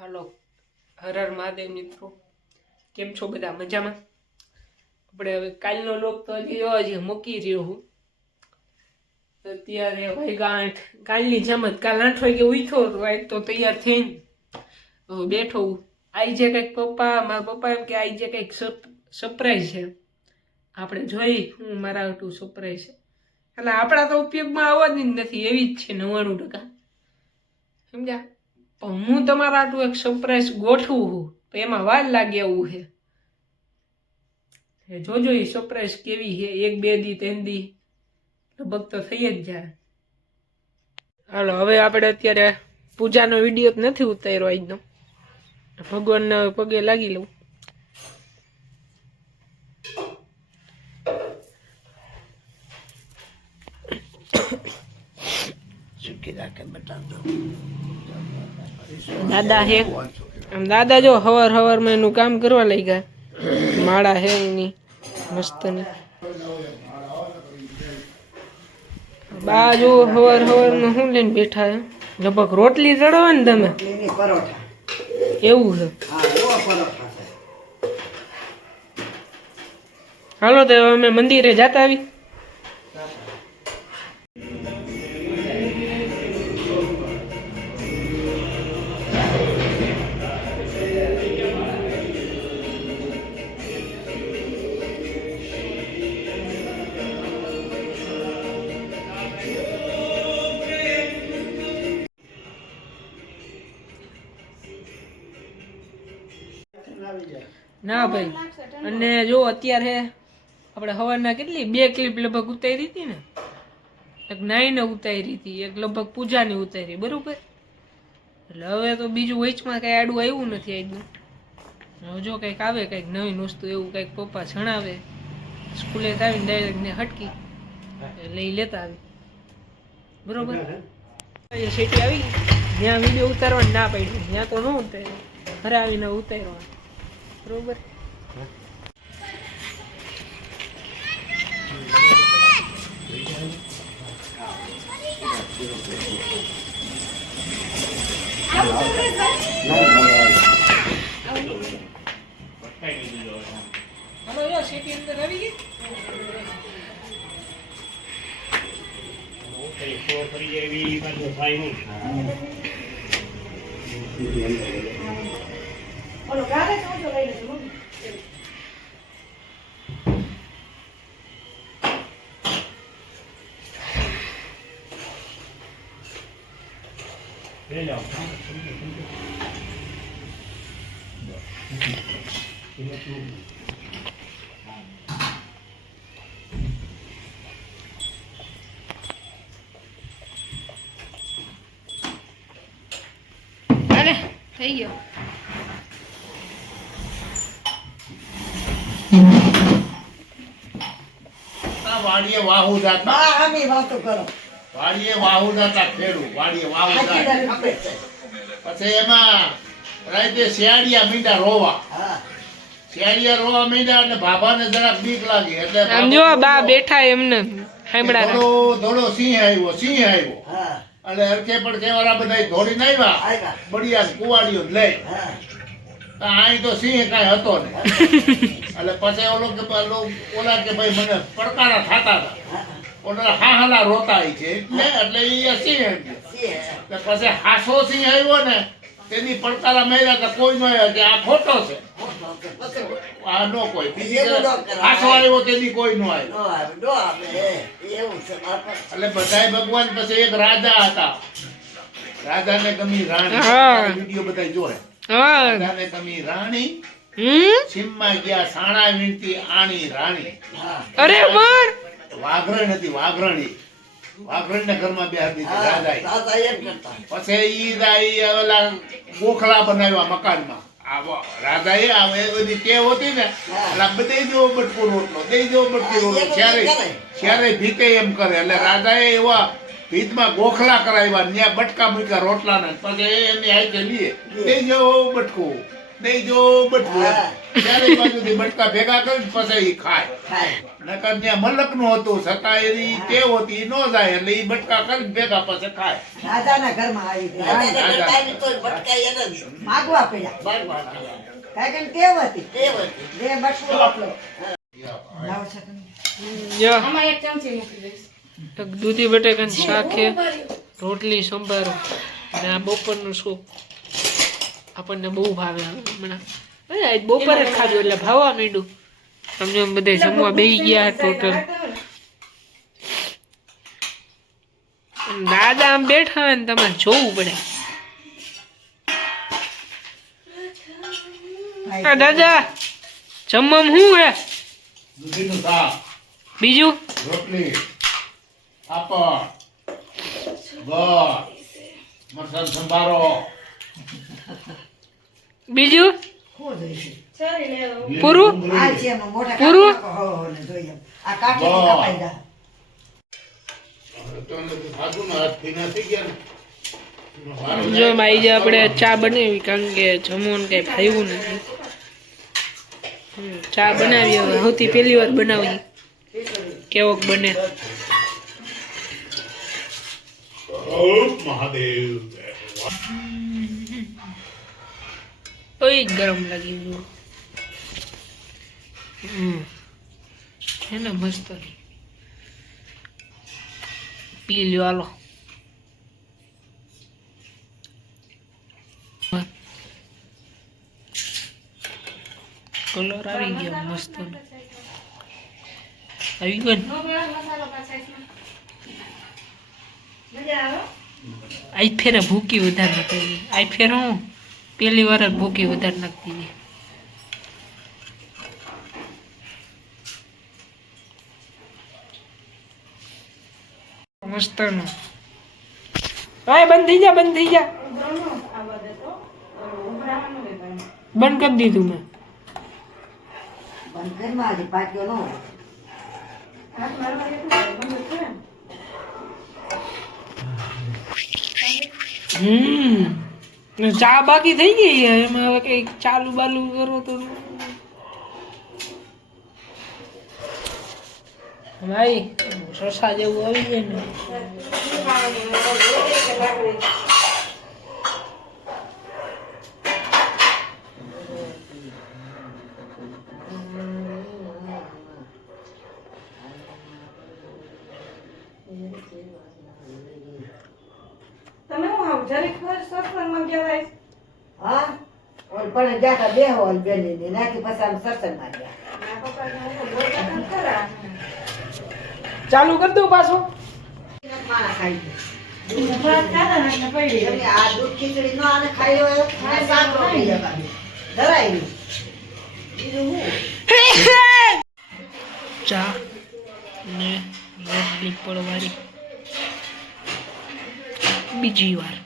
હાલો, હર હર મહાદેવ મિત્રો, કેમ છો બધા? મજામાં? આપણે હવે કાલનો લોક તો હજી મૂકી રહ્યો હું. અત્યારે વાગ્યા 8, કાલની જેમ જ કાલ 8 વાગે ઉઠ્યો હતો, આજ તો તૈયાર થઈને બેઠો હું. આઈ જે કંઈક મારા પપ્પા એમ કે આઈ જે કંઈક સરપ્રાઈઝ છે, આપણે જોઈ હું મારા હાટું સરપ્રાઈઝ છે. એટલે આપણા તો ઉપયોગમાં આવવાની જ નથી, એવી જ છે 99%. સમજ્યા? પણ હું તમારા હાટું એક સરપ્રાઈઝ ગોઠવું છું, તો એમાં વાર લાગે એવું છે. જોજો એ સરપ્રાઈઝ કેવી છે, 1-2 દી 3 દી લગભગ તો થઈ જ જાય. હાલો, હવે આપણે અત્યારે પૂજાનો વિડીયો નથી ઉતાર્યો આજનો, ભગવાનના પગે લાગી લઉં. દાદા હે આમ, દાદા જો હવાર એનું કામ કરવા લઈ ગયા. માળા હે એની મસ્તની. બા જો હવારમાં શું લઈને બેઠા હે? લગભગ રોટલી ચડવા ને તમે એવું છે. હાલો તો અમે મંદિરે જતા આવી. ના ભાઈ, અને જો અત્યારે આપણે સવારના કેટલી 2 ક્લિપ લગભગ ઉતારી હતી ને, એક નાઈને ઉતારી હતી, એક લગભગ પૂજાની ઉતારી, બરોબર. એટલે હવે તો બીજું વચમાં કઈ આડું આવ્યું નથી આજનું. હવે જો કંઈક આવે, કંઈક નવીન વસ્તુ એવું કંઈક પપ્પા જણાવે, સ્કૂલે આવીને ડાયરેક્ટ ને હટકી લઈ લેતા આવી, બરોબર. સિટી આવી જ્યાં વિડીયો ઉતારવાની ના પડી, ત્યાં તો ન ઉતાર્યો, ઘરે આવીને ઉતારવા, બરોબર. હલો, યો સિટી અંદર આવી ગઈ. થઈ ગયો. વાડીએ વાહુ જાતા આમી વાતો કરો. વાડીએ વાહુ જાતા ખેડૂ વાડીએ વાહુ જાતા. પછી એમાં રાતે શિયાળિયા મીંડા રોવા. શિયાળિયા રોવા મીંડા અને ભાભાને જરાક બીક લાગી, એટલે આમ જો બા બેઠા એમને સાંભળા. થોડો સિંહ આવ્યો. એટલે અરખે પણ કેવાળા બધા ધોડીને આવ્યા, બળિયા કુવાડીઓ લઈ. અહીં તો સિંહ કાંઈ હતો ને. એટલે પછી ઓલા કે ભાઈ મને પડકારા થતા હતા, ઓલા હાહલા રોતા છે એટલે એ સિંહ એટલે પછી હાસો સિંહ આવ્યો ને, તેની પડકારા માર્યા તો કોઈ નો કે આ ખોટો છે, આ નો કોઈ બીજી હાસો આવ્યો તેની કોઈ નો આવ્યો. એટલે બધાય ભગવાન. પછી એક રાજા હતા, રાજાને ગમી રાણી, વિડીયો બધા જોય. રાજાને ગમી રાણી, સીમમાં ગયા સાણા વીણતી આણી રાણી. અરે પણ વાઘરણ હતી, વાઘરણી. વાઘરણ ને ઘરમાં બેહાડી દીધી રાજાએ. પછી ઈ ઓલા ગોખલા બનાવ્યા મકાનમાં. રાજાએ આ બધી ટેવ હતી ને, એટલે બધે જેવો બટકો રોટલો, દઈ જેવો બટકી રોટલો, ત્યારે ભીતે એમ કરે. એટલે રાજાએ એવા ભીતમાં ગોખલા કરાવ્યા, ત્યાં બટકા મૂક્યા રોટલાના. પછી એની હાથે લીએ દઈ જેવો બટકો. નહીં જો બટકું એમ. ચારે બાજુથી બટકા ભેગા કરીને પછી ઈ ખાય નકર ત્યાં મલકનું હતું છતાં એની ટેવ હતી ઈ ન જાય એટલે ઈ બટકા કરીને ભેગા પછી ખાય રાજાના ઘરમાં આવી ગયા માગવા પડ્યા કારણ કે ટેવ હતી બે બટકું આપલો લાવો છે તમે. જો એક દૂધી બટેકાનું શાક છે રોટલી સંભારો અને આ બપોરનું સૂપ આપણને બહુ ભાવે હમણાં આજ બપોરે જ ખાધું એટલે ભાવવા માંડ્યું સમજો બધે જમવા બેસી ગયા ટોટલ દાદા આમ બેઠા હોય ને તમારે જોવું પડે આ દાદા જમવામાં શું હે દૂધીનું શાક બીજું રોટલી પાપડ ગોળ મરચાં સંભારો બીજું શું જોઈશે? પૂરું આ છે એમાં મોટા પૂરું? કાકા હો હો ને જોઈએ. આ કાઠી કપાઈ દા. જો માઈ જે આપણે ચા બનાવી કારણ કે જમવાનું કઈ ભાવ્યું નથી ચા બનાવી હવે સૌથી પહેલી વાર બનાવી કેવોક બને મહાદેવ ઓય ગરમ લાગી ગયું હે ને મસ્ત પી લ્યો હાલો કલર આવી ગયો મસ્ત આવી ગયો ને આઈ ફેરે ભૂકી વધારે નાખી આઈ ફેર હું પહેલી વાર જ ભૂકી વધારે નાખતી હતી મસ્ત નો ભાઈ બંધ થઈ જા બંધ થઈ જા બંધ કરી દીધું મેં બંધ ઘરમાં આજે પાક્યો ન હોય. ચા બાકી થઈ ગઈ એમાં હવે કઈ ચાલુ બાલુ કરો તો ભાઈ સસા જેવું આવી જાય ને તમે હું આવ જરીક સત્સંગમાં ગયા હા ઓલ પણ જાતા બે હોલ બેની ને નાખી પછી આમ સત્સંગમાં ગયા. ચાલુ કરી દઉં પાછું માણા ખાઈ ગયા. ભાત ખાધા ને એટલે પડી એમને આ દૂધ ખીચડી નો આને ખાઈ હોય ને શાક રોટલી જગાડી. ધરાય નહીં. બીજું હું ચા ને રોટલી પડવાળી બીજી વાર